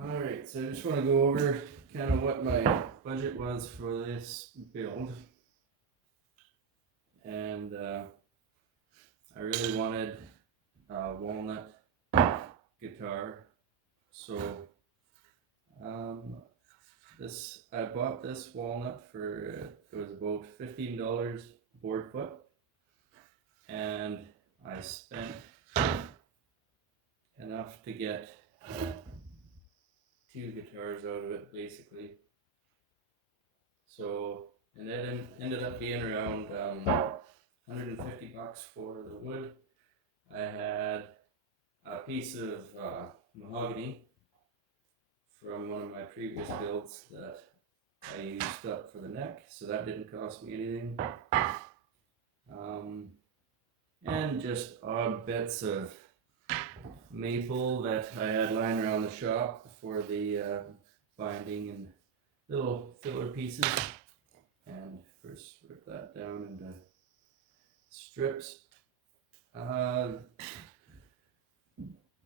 Alright, so I just want to go over kind of what my budget was for this build. And I really wanted a walnut guitar. So I bought this walnut for, it was about $15 board foot. And I spent enough to get 2 guitars out of it, basically. So, and it ended up being around $150 for the wood. I had a piece of mahogany from one of my previous builds that I used up for the neck, so that didn't cost me anything. And just odd bits of maple that I had lying around the shop for the binding, and little filler pieces. And first rip that down into strips.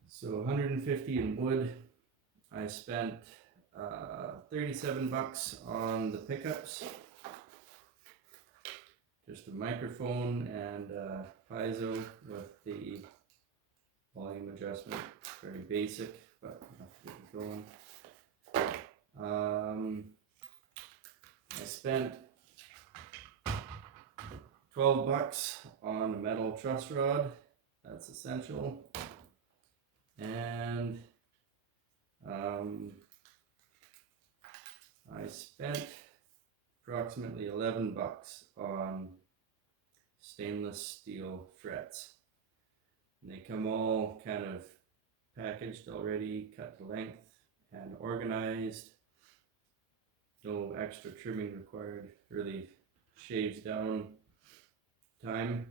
So 150 in wood. I spent $37 on the pickups. Just a microphone and piezo with the volume adjustment. Very basic, but enough to get it going. I spent $12 on a metal truss rod. That's essential. And I spent approximately $11 on stainless steel frets. And they come all kind of packaged already, cut to length and organized. No extra trimming required. Really shaves down time.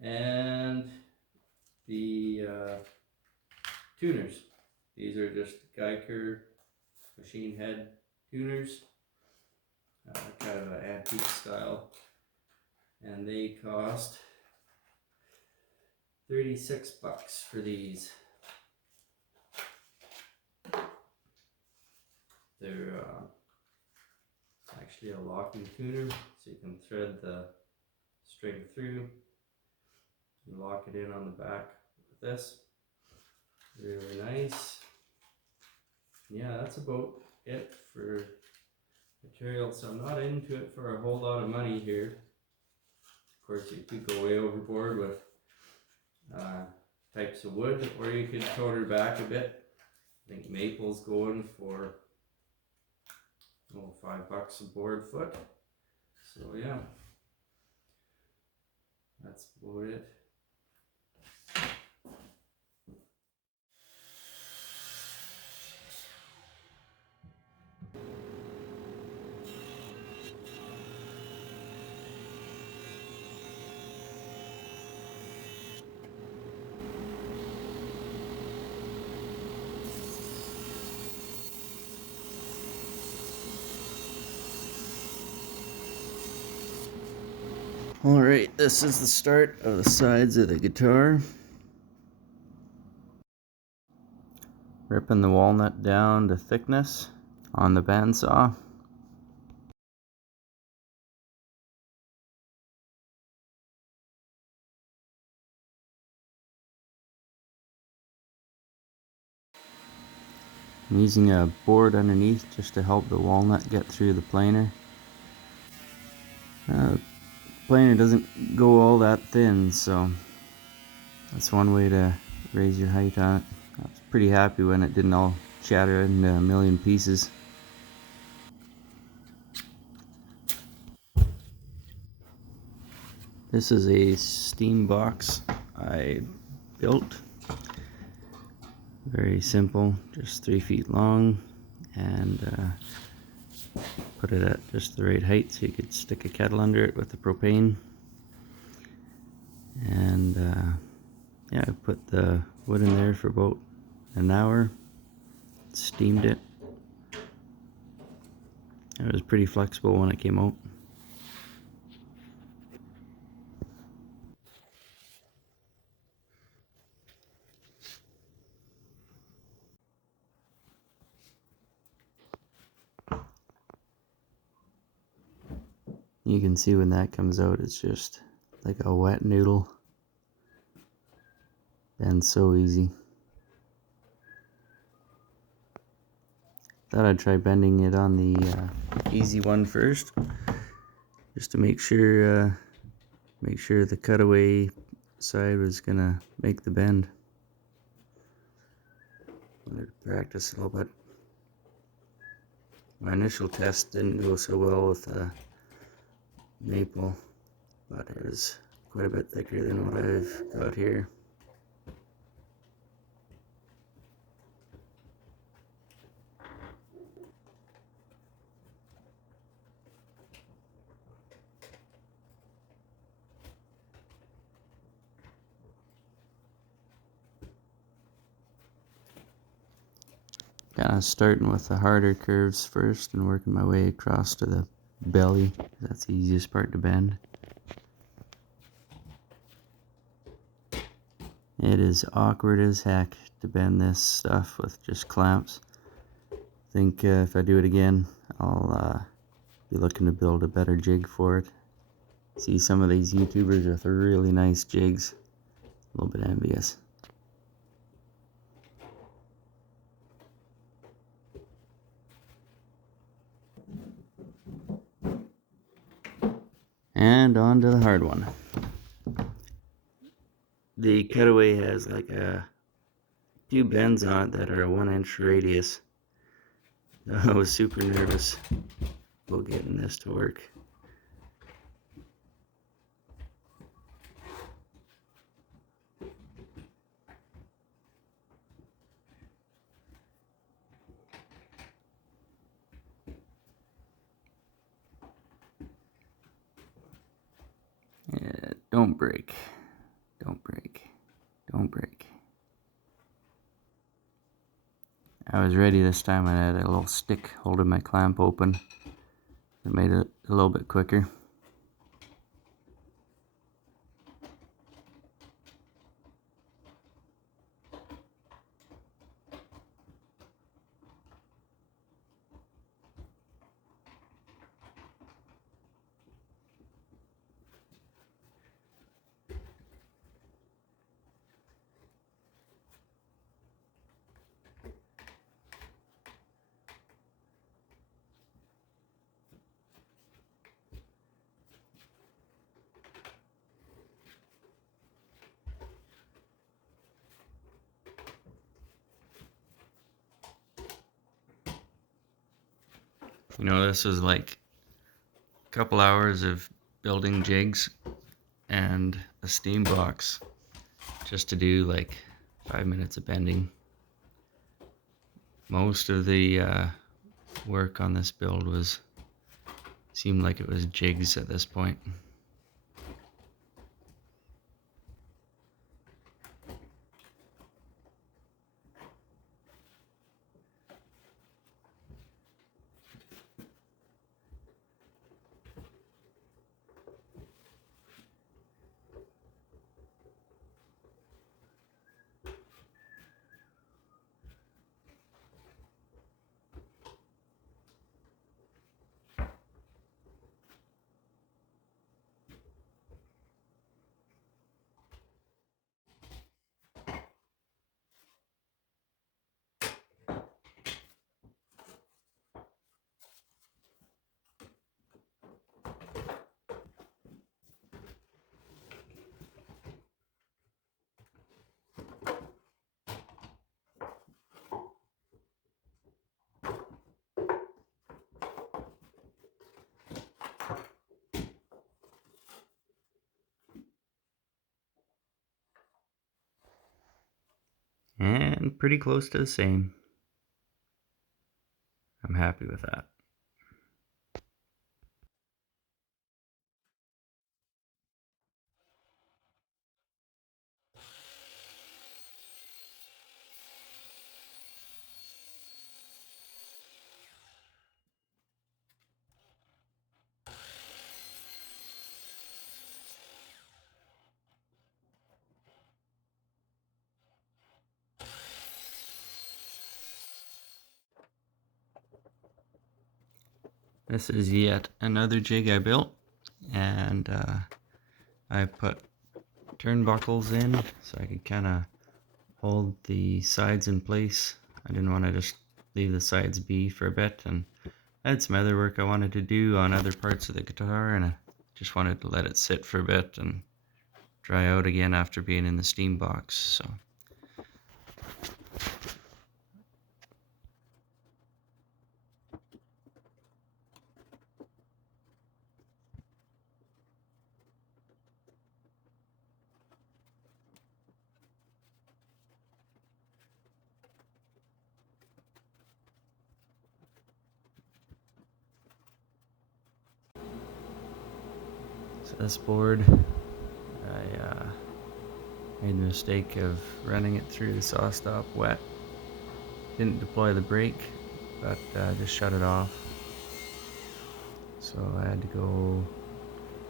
And the tuners. These are just Geiger machine head tuners, kind of an antique style, and they cost $36 for these. They're actually a locking tuner, so you can thread the string through and lock it in on the back with this. Really nice. Yeah, that's about it for material. So I'm not into it for a whole lot of money here. Of course, you could go way overboard with types of wood, or you could tone her back a bit. I think maple's going for $5 a board foot. So yeah, that's about it. Alright, this is the start of the sides of the guitar. Ripping the walnut down to thickness on the bandsaw. I'm using a board underneath just to help the walnut get through the planer. Planer doesn't go all that thin, so that's one way to raise your height on it. I was pretty happy when it didn't all shatter into a million pieces. This is a steam box I built. Very simple, just 3 feet long, and put it at just the right height so you could stick a kettle under it with the propane. And yeah, I put the wood in there for about an hour, steamed it. It was pretty flexible when it came out. You can see when that comes out, it's just like a wet noodle. And so easy. Thought I'd try bending it on the easy one first, just to make sure the cutaway side was gonna make the bend. Wanted to practice a little bit. My initial test didn't go so well with maple, but it was quite a bit thicker than what I've got here. Kind of starting with the harder curves first and working my way across to the belly. That's the easiest part to bend. It is awkward as heck to bend this stuff with just clamps. I think if I do it again, I'll be looking to build a better jig for it. See some of these YouTubers with really nice jigs. A little bit envious. And on to the hard one. The cutaway has like a few bends on it that are a 1-inch radius. I was super nervous about getting this to work. Yeah, don't break. Don't break. Don't break. I was ready this time. I had a little stick holding my clamp open. It made it a little bit quicker. You know, this was like a couple hours of building jigs and a steam box just to do like 5 minutes of bending. Most of the work on this build seemed like it was jigs at this point. And pretty close to the same. I'm happy with that. This is yet another jig I built. and I put turnbuckles in so I could kind of hold the sides in place. I didn't want to just leave the sides be for a bit, and I had some other work I wanted to do on other parts of the guitar, and I just wanted to let it sit for a bit and dry out again after being in the steam box. So this board, I made the mistake of running it through the saw stop wet. Didn't deploy the brake, but just shut it off. So I had to go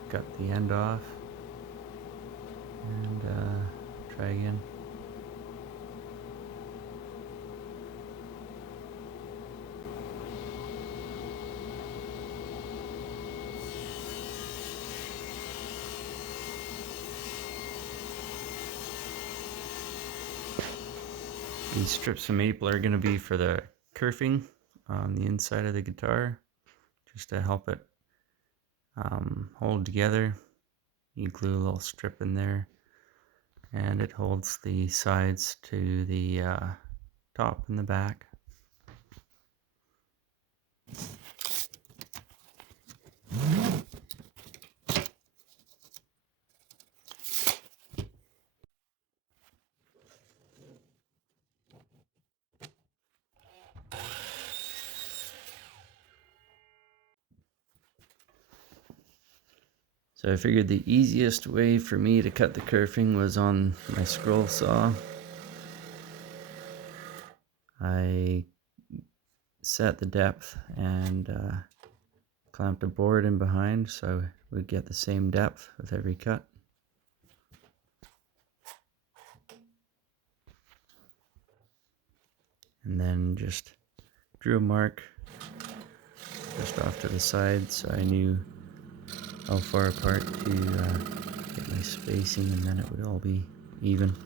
cut the end off and try again. These strips of maple are going to be for the kerfing on the inside of the guitar, just to help it hold together. You glue a little strip in there, and it holds the sides to the top and the back. So I figured the easiest way for me to cut the kerfing was on my scroll saw. I set the depth and clamped a board in behind so we'd get the same depth with every cut. And then just drew a mark just off to the side so I knew how far apart to get my spacing, and then it would all be even.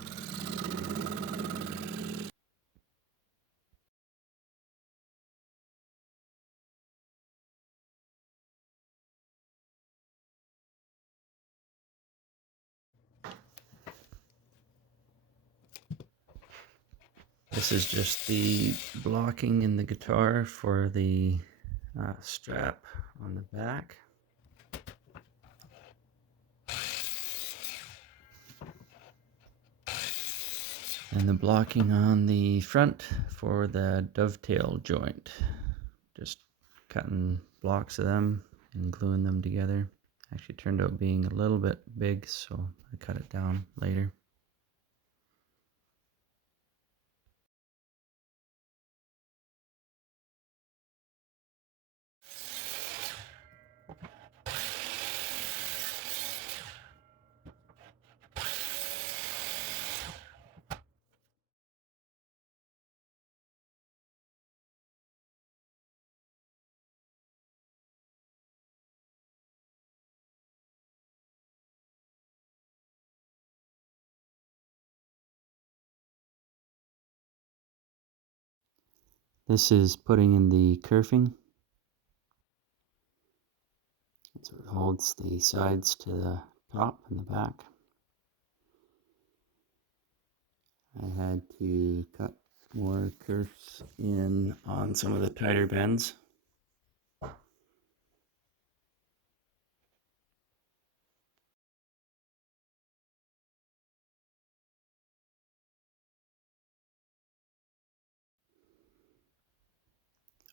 This is just the blocking in the guitar for the strap on the back. And the blocking on the front for the dovetailed joint. Just cutting blocks of them and gluing them together. Actually turned out being a little bit big, so I cut it down later. This is putting in the kerfing. So it holds the sides to the top and the back. I had to cut more kerfs in on some of the tighter bends.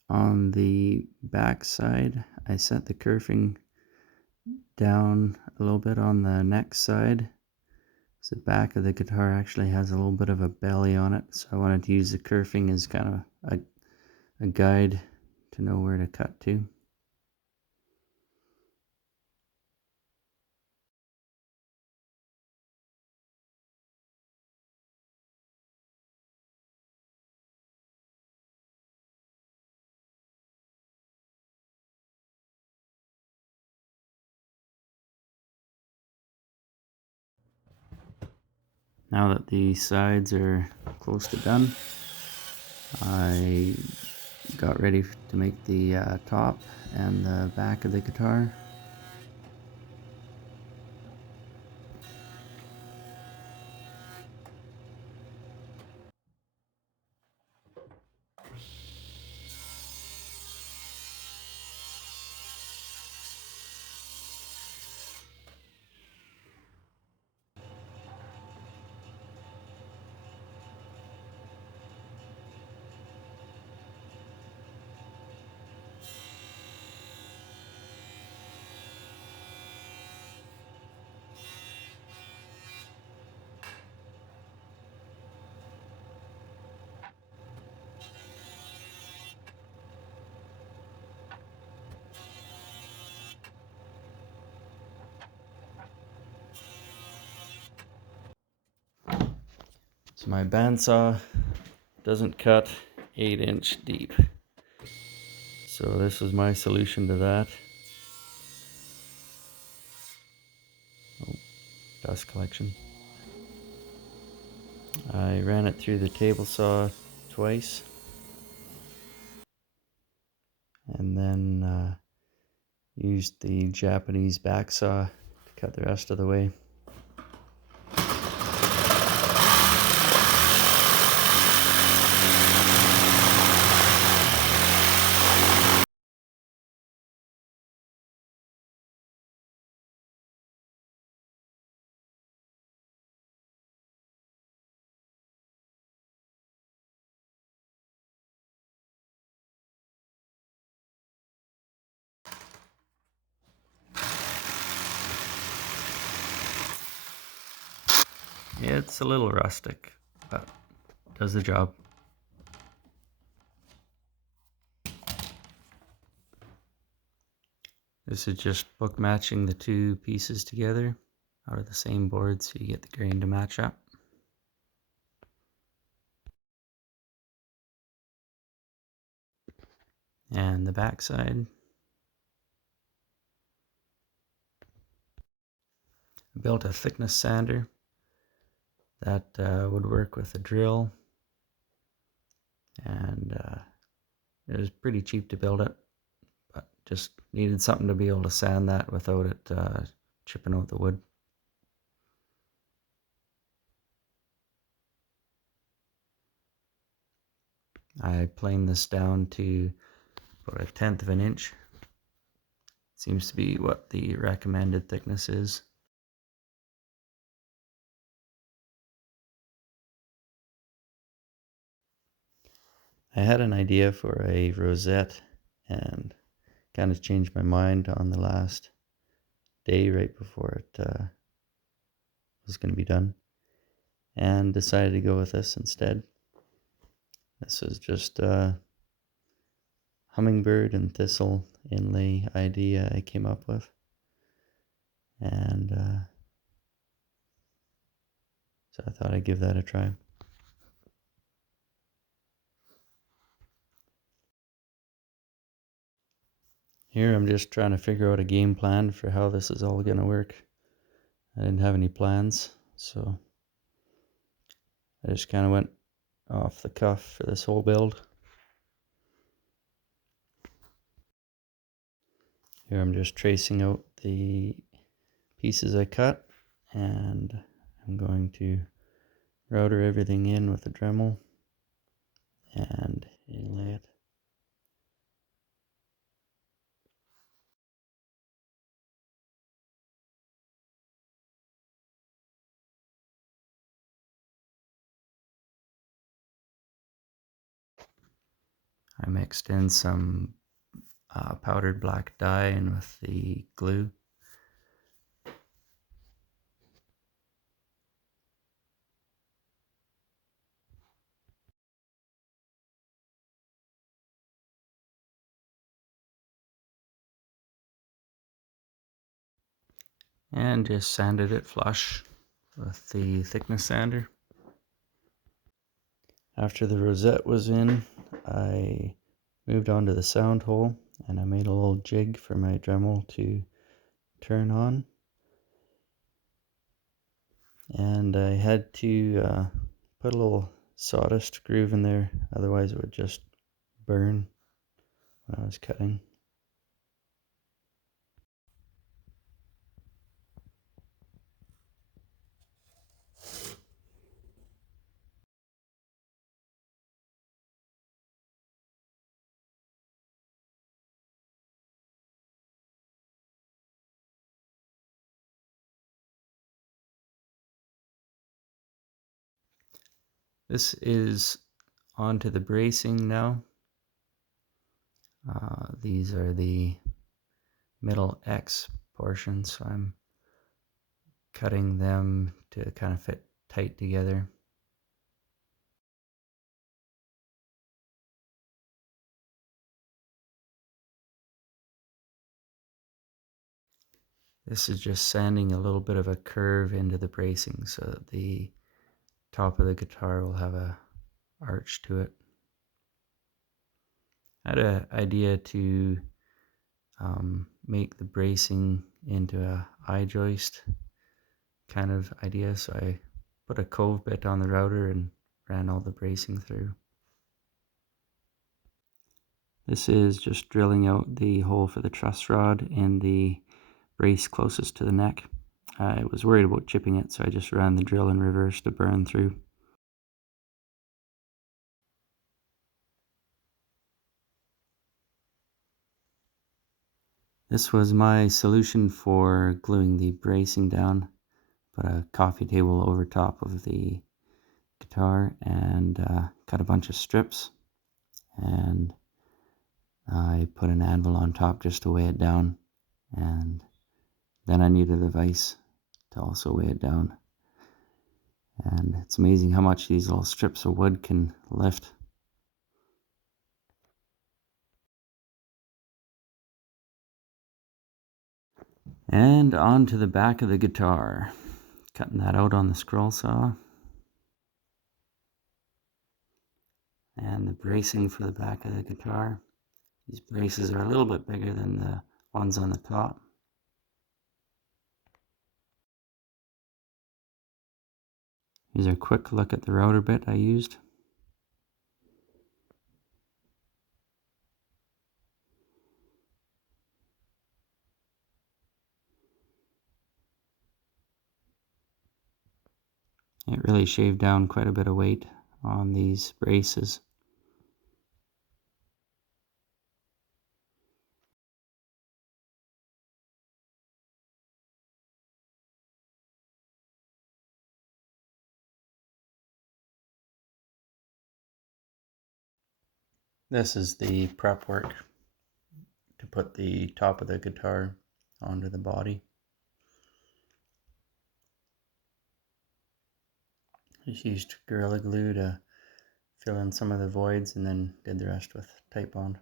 On the back side, I set the kerfing down a little bit on the neck side. So the back of the guitar actually has a little bit of a belly on it, so I wanted to use the kerfing as kind of a guide to know where to cut to. Now that the sides are close to done, I got ready to make the top and the back of the guitar. So my bandsaw doesn't cut 8-inch deep. So this was my solution to that. Oh, dust collection. I ran it through the table saw twice, and then used the Japanese back saw to cut the rest of the way. It's a little rustic, but does the job. This is just book matching the two pieces together out of the same board so you get the grain to match up. And the back side. I built a thickness sander that would work with a drill, and it was pretty cheap to build it, but just needed something to be able to sand that without it chipping out the wood. I planed this down to about 1/10 of an inch. Seems to be what the recommended thickness is. I had an idea for a rosette and kind of changed my mind on the last day right before it was going to be done, and decided to go with this instead. This is just a hummingbird and thistle inlay idea I came up with, and so I thought I'd give that a try. Here I'm just trying to figure out a game plan for how this is all going to work. I didn't have any plans, so I just kind of went off the cuff for this whole build. Here I'm just tracing out the pieces I cut, and I'm going to router everything in with a Dremel and inlay it. I mixed in some powdered black dye in with the glue. And just sanded it flush with the thickness sander. After the rosette was in, I moved on to the sound hole, and I made a little jig for my Dremel to turn on. and I had to put a little sawdust groove in there, otherwise it would just burn when I was cutting. This is onto the bracing now. These are the middle X portions, so I'm cutting them to kind of fit tight together. This is just sanding a little bit of a curve into the bracing so that the top of the guitar will have a arch to it. I had an idea to make the bracing into a i-joist kind of idea, so I put a cove bit on the router and ran all the bracing through. This is just drilling out the hole for the truss rod and the brace closest to the neck. I was worried about chipping it, so I just ran the drill in reverse to burn through. This was my solution for gluing the bracing down. Put a coffee table over top of the guitar and cut a bunch of strips, and I put an anvil on top just to weigh it down, and then I needed a vise to also weigh it down. And it's amazing how much these little strips of wood can lift. And on to the back of the guitar. Cutting that out on the scroll saw. And the bracing for the back of the guitar. These braces are a little bit bigger than the ones on the top. Here's a quick look at the router bit I used. It really shaved down quite a bit of weight on these braces. This is the prep work to put the top of the guitar onto the body. Just used Gorilla Glue to fill in some of the voids and then did the rest with Titebond.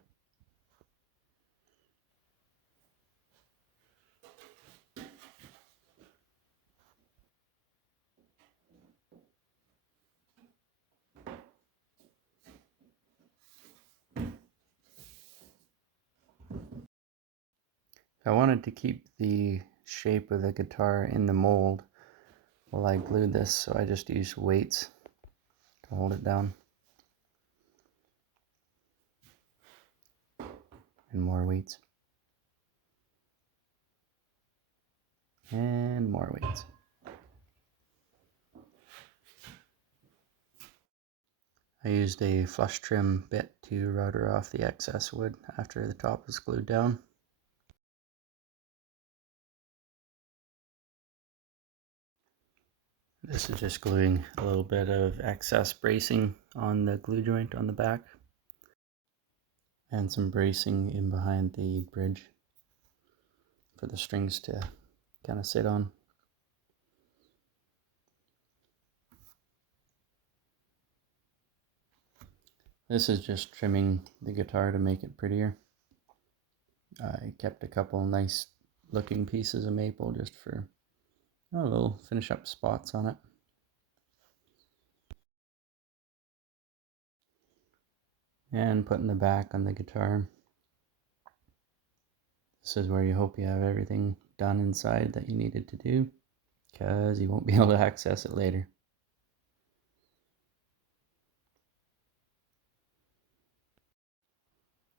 I wanted to keep the shape of the guitar in the mold while I glued this, so I just used weights to hold it down. And more weights. And more weights. I used a flush trim bit to router off the excess wood after the top was glued down. This is just gluing a little bit of excess bracing on the glue joint on the back, and some bracing in behind the bridge for the strings to kind of sit on. This is just trimming the guitar to make it prettier. I kept a couple nice looking pieces of maple just for little finish up spots on it. And putting the back on the guitar. This is where you hope you have everything done inside that you needed to do. because you won't be able to access it later.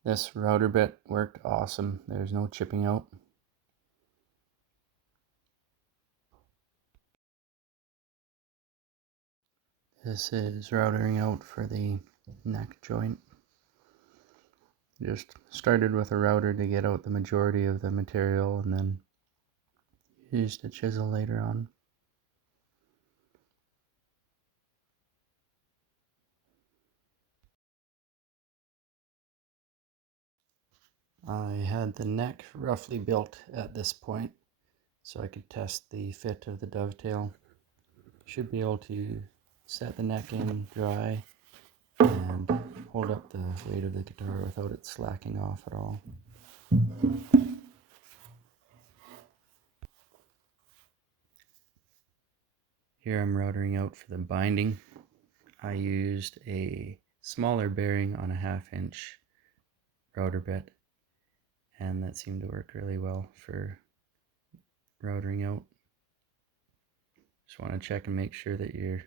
This router bit worked awesome. There's no chipping out. This is routering out for the neck joint. Just started with a router to get out the majority of the material and then used a chisel later on. I had the neck roughly built at this point so I could test the fit of the dovetail. Should be able to set the neck in dry and hold up the weight of the guitar without it slacking off at all. Here I'm routering out for the binding. I used a smaller bearing on a 1/2 inch router bit, and that seemed to work really well for routering out. Just want to check and make sure that your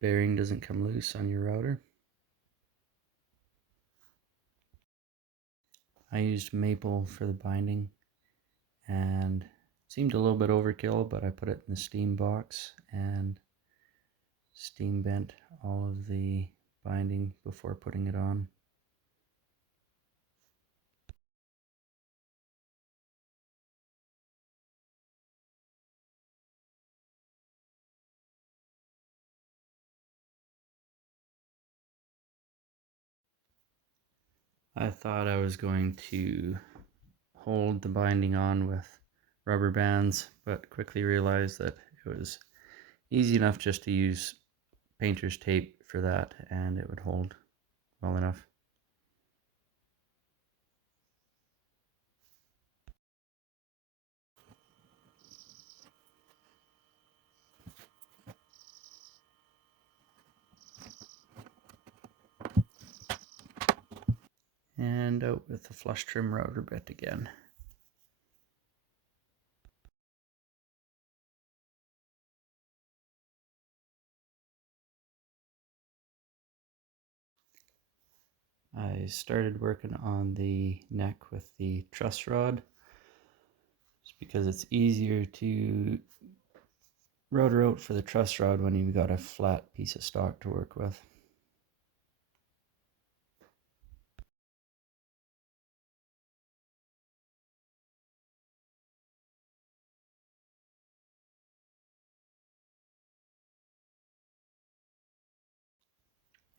bearing doesn't come loose on your router. I used maple for the binding and it seemed a little bit overkill, but I put it in the steam box and steam bent all of the binding before putting it on. I thought I was going to hold the binding on with rubber bands, but quickly realized that it was easy enough just to use painter's tape for that and it would hold well enough. And out with the flush trim router bit again. I started working on the neck with the truss rod just because it's easier to router out for the truss rod when you've got a flat piece of stock to work with.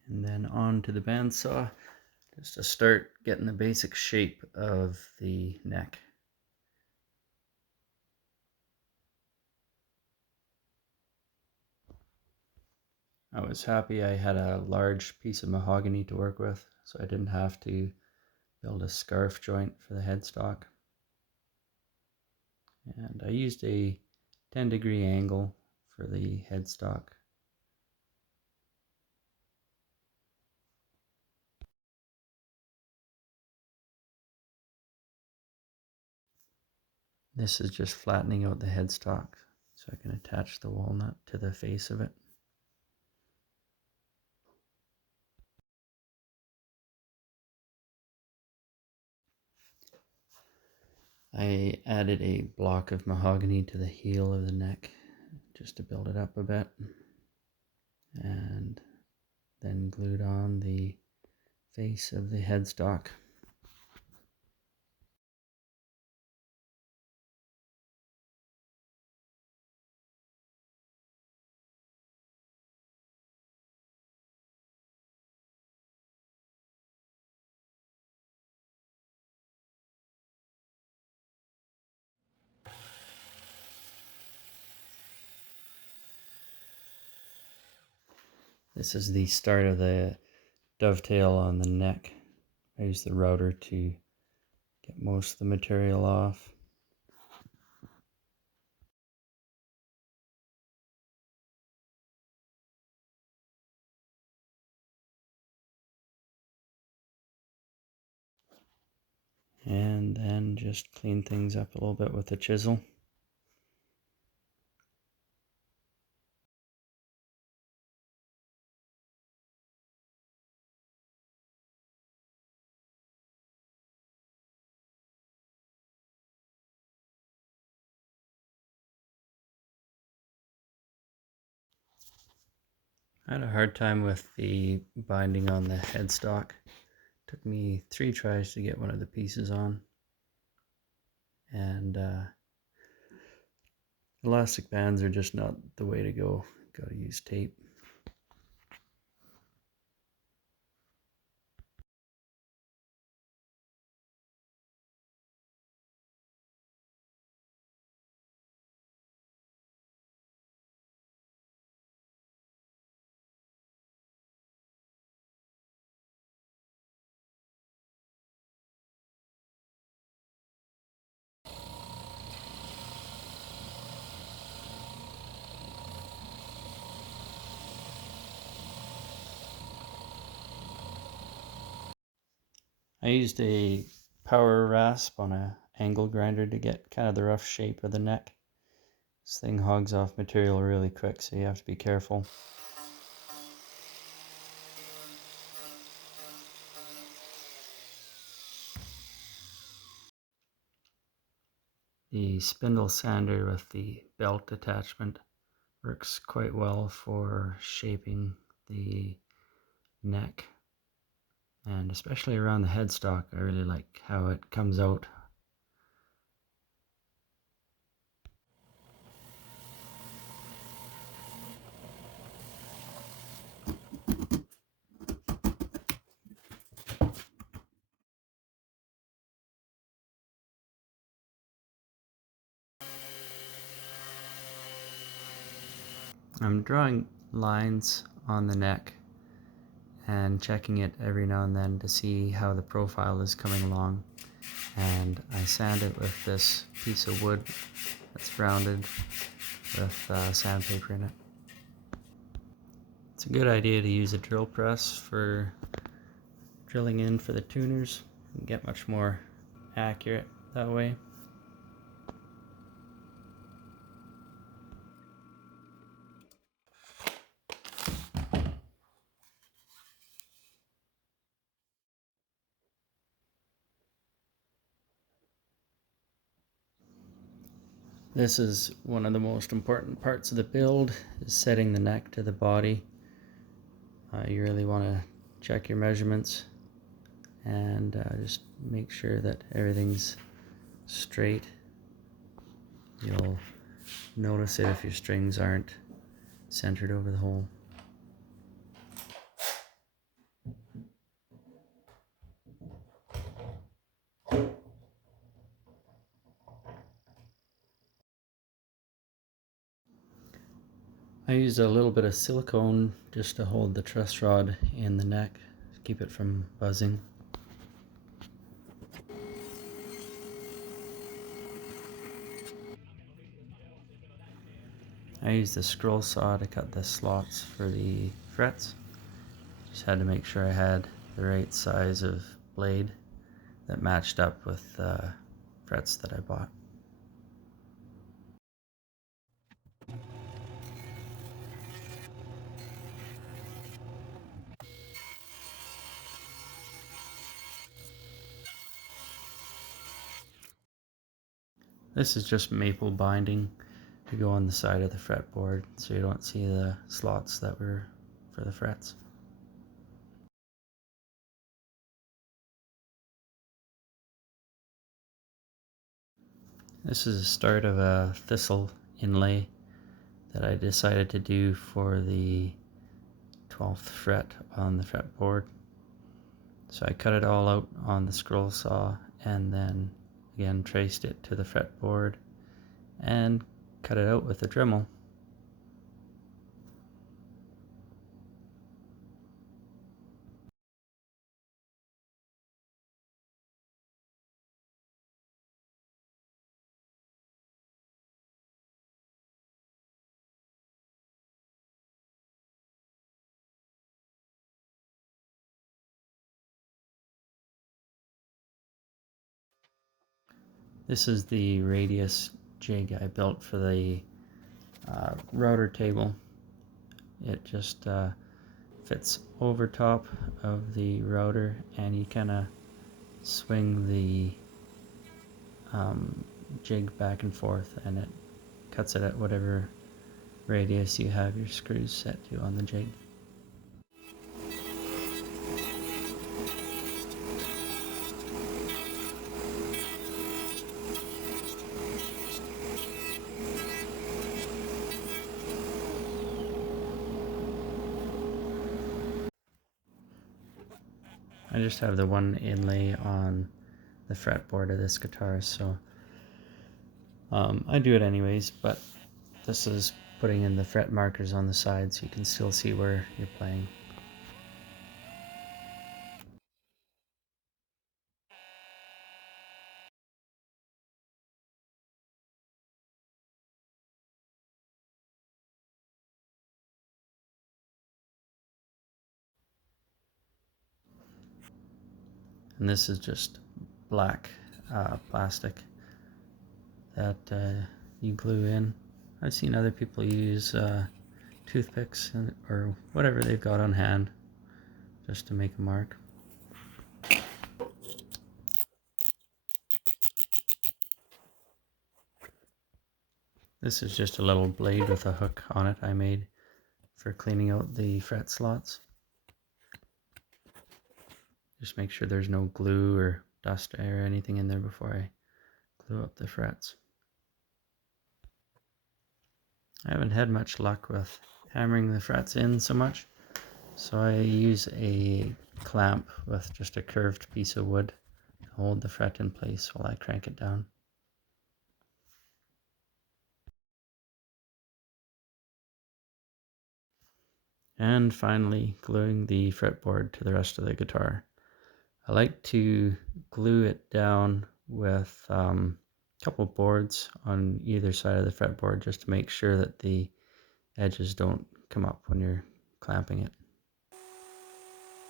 And then on to the bandsaw just to start getting the basic shape of the neck. I was happy I had a large piece of mahogany to work with, so I didn't have to build a scarf joint for the headstock. And I used a 10-degree angle for the headstock. This is just flattening out the headstock so I can attach the walnut to the face of it. I added a block of mahogany to the heel of the neck just to build it up a bit, and then glued on the face of the headstock. This is the start of the dovetail on the neck. I use the router to get most of the material off. And then just clean things up a little bit with the chisel. I had a hard time with the binding on the headstock. Took me 3 tries to get one of the pieces on, and elastic bands are just not the way to go. Gotta use tape. I used a power rasp on a angle grinder to get kind of the rough shape of the neck. This thing hogs off material really quick, so you have to be careful. The spindle sander with the belt attachment works quite well for shaping the neck, and especially around the headstock. I really like how it comes out. I'm drawing lines on the neck and checking it every now and then to see how the profile is coming along, and I sand it with this piece of wood that's rounded with sandpaper in it. It's a good idea to use a drill press for drilling in for the tuners. You can get much more accurate that way. This is one of the most important parts of the build, is setting the neck to the body. You really want to check your measurements and just make sure that everything's straight. You'll notice it if your strings aren't centered over the hole. I used a little bit of silicone just to hold the truss rod in the neck to keep it from buzzing. I used a scroll saw to cut the slots for the frets. Just had to make sure I had the right size of blade that matched up with the frets that I bought. This is just maple binding to go on the side of the fretboard so you don't see the slots that were for the frets. This is the start of a thistle inlay that I decided to do for the 12th fret on the fretboard. So I cut it all out on the scroll saw and then again traced it to the fretboard and cut it out with a Dremel. This is the radius jig I built for the router table. It just fits over top of the router, and you kind of swing the jig back and forth, and it cuts it at whatever radius you have your screws set to on the jig. I just have the one inlay on the fretboard of this guitar, so I do it anyways, but this is putting in the fret markers on the side so you can still see where you're playing. And this is just black plastic that you glue in. I've seen other people use toothpicks or whatever they've got on hand just to make a mark. This is just a little blade with a hook on it I made for cleaning out the fret slots. Just make sure there's no glue or dust or anything in there before I glue up the frets. I haven't had much luck with hammering the frets in so much, so I use a clamp with just a curved piece of wood to hold the fret in place while I crank it down. And finally, gluing the fretboard to the rest of the guitar. I like to glue it down with a couple boards on either side of the fretboard just to make sure that the edges don't come up when you're clamping it.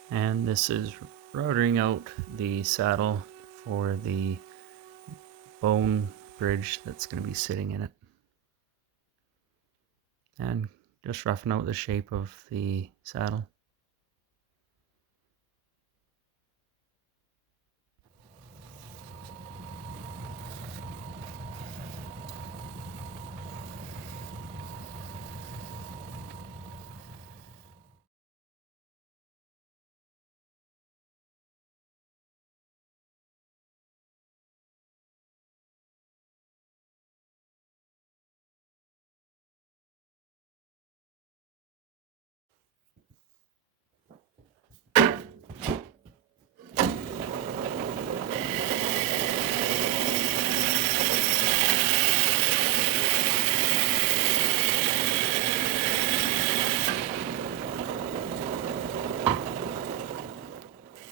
And this is routing out the saddle for the bone bridge that's going to be sitting in it. And just roughing out the shape of the saddle.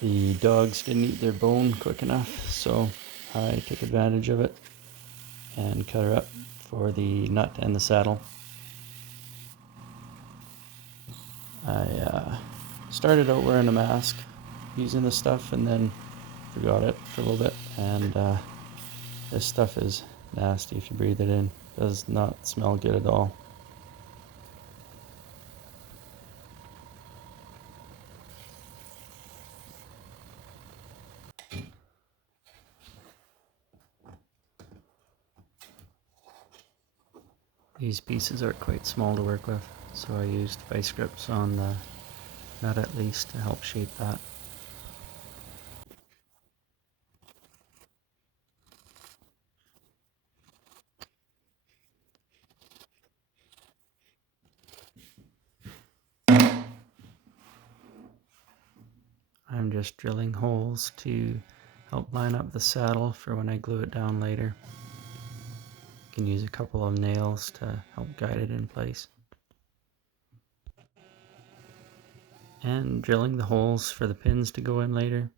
The dogs didn't eat their bone quick enough, so I took advantage of it and cut her up for the nut and the saddle. I started out wearing a mask using this stuff and then forgot it for a little bit, and this stuff is nasty if you breathe it in. It does not smell good at all. These pieces are quite small to work with, so I used vice grips on the nut at least to help shape that. I'm just drilling holes to help line up the saddle for when I glue it down later. You can use a couple of nails to help guide it in place. And drilling the holes for the pins to go in later.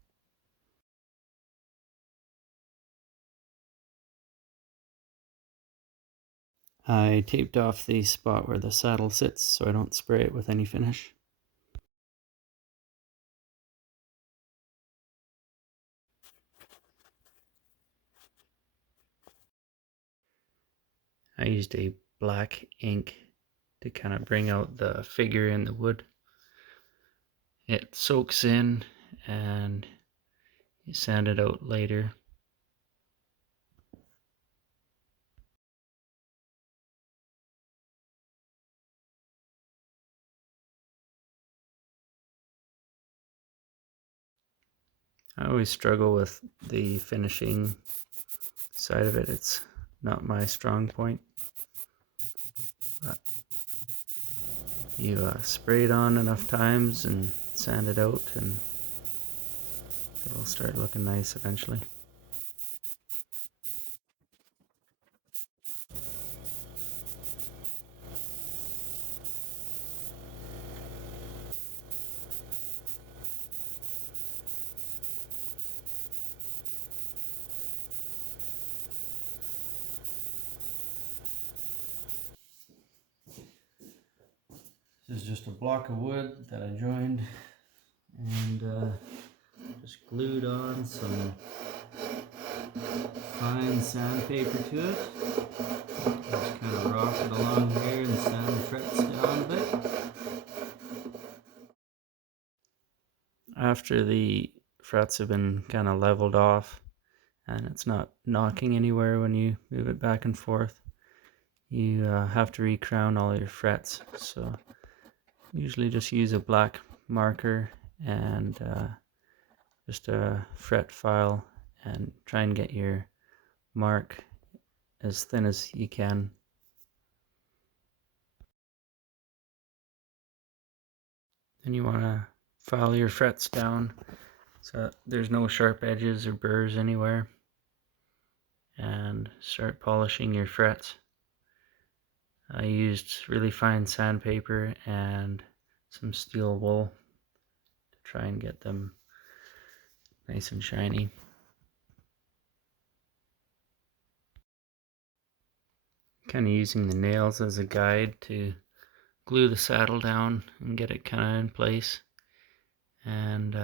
I taped off the spot where the saddle sits so I don't spray it with any finish. I used a black ink to kind of bring out the figure in the wood. It soaks in and you sand it out later. I always struggle with the finishing side of it. It's not my strong point. But you spray it on enough times and sand it out, and So it'll start looking nice eventually. This is just a block of wood that I joined and just glued on some fine sandpaper to it. Just kind of rock it along here and sand the frets down a bit. After the frets have been kind of leveled off and it's not knocking anywhere when you move it back and forth, you have to recrown all your frets. So usually just use a black marker and just a fret file and try and get your mark as thin as you can. Then you want to file your frets down so there's no sharp edges or burrs anywhere, and start polishing your frets. I used really fine sandpaper and some steel wool to try and get them nice and shiny. Kind of using the nails as a guide to glue the saddle down and get it kind of in place, and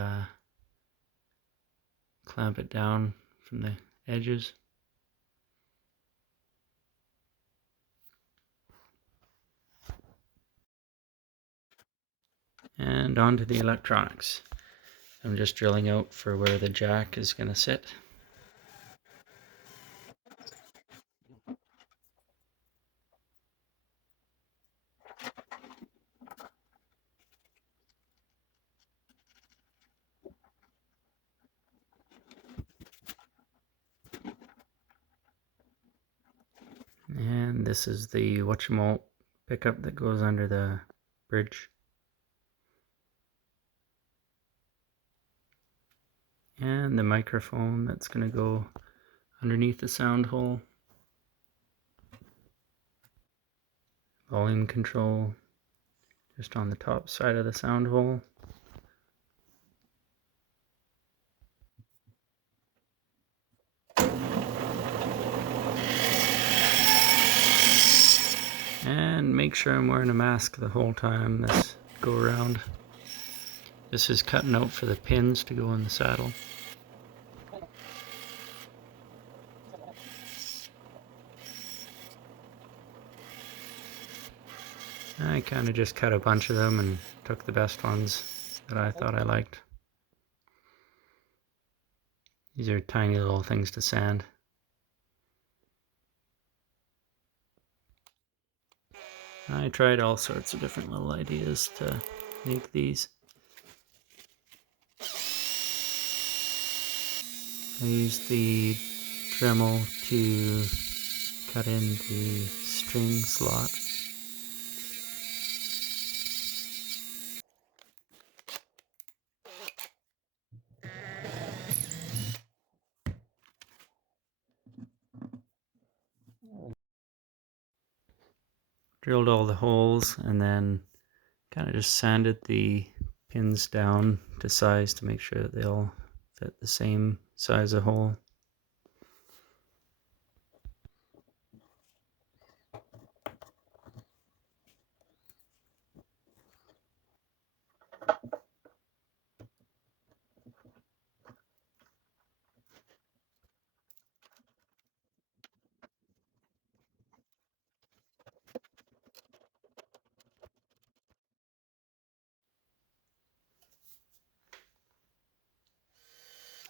clamp it down from the edges. And onto the electronics. I'm just drilling out for where the jack is going to sit. And this is the whatchamalt pickup that goes under the bridge. And the microphone that's going to go underneath the sound hole. Volume control just on the top side of the sound hole. And make sure I'm wearing a mask the whole time this go around. This is cutting out for the pins to go in the saddle. I kind of just cut a bunch of them and took the best ones that I thought I liked. These are tiny little things to sand. I tried all sorts of different little ideas to make these. I used the Dremel to cut in the string slot. Drilled all the holes and then kind of just sanded the pins down to size to make sure that they all fit the same size of hole.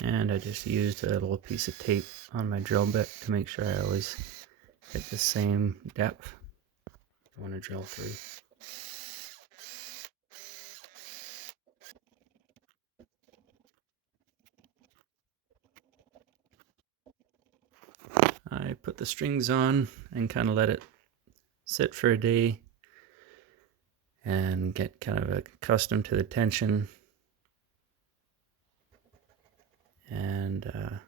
And I just used a little piece of tape on my drill bit to make sure I always hit the same depth. I want to drill through. I put the strings on and kind of let it sit for a day and get kind of accustomed to the tension. and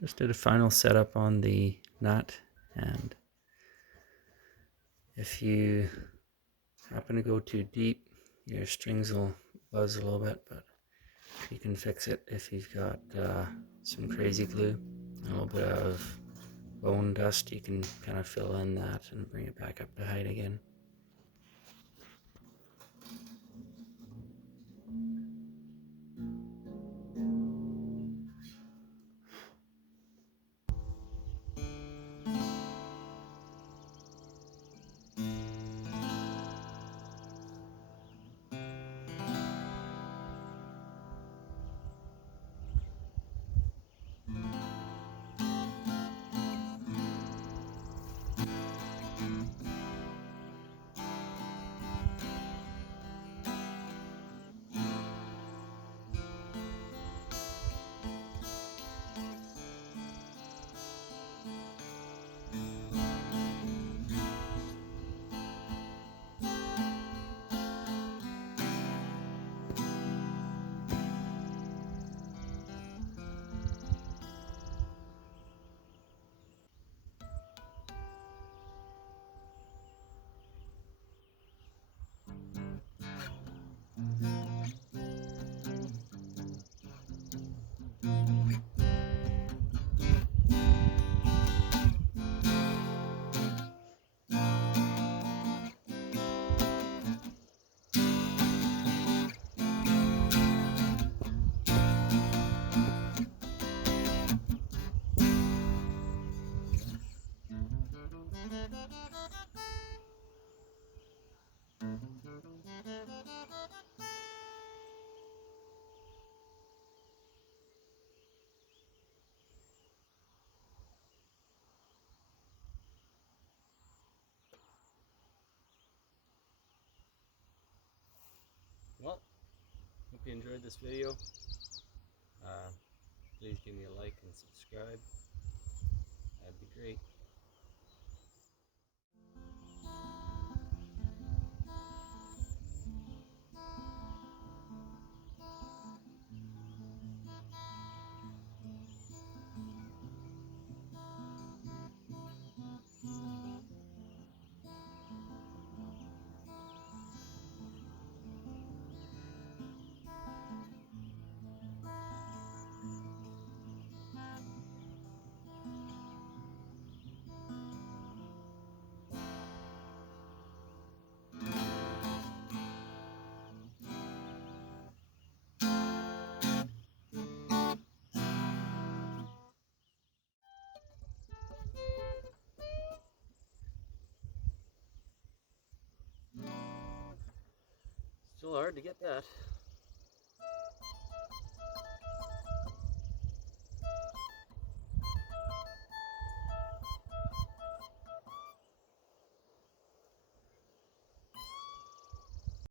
just did a final setup on the nut. And if you happen to go too deep, your strings will buzz a little bit, but you can fix it if you've got some crazy glue. A little bit of bone dust, you can kind of fill in that and bring it back up to height again. Well, hope you enjoyed this video. Please give me a like and subscribe. That'd be great. Still hard to get that.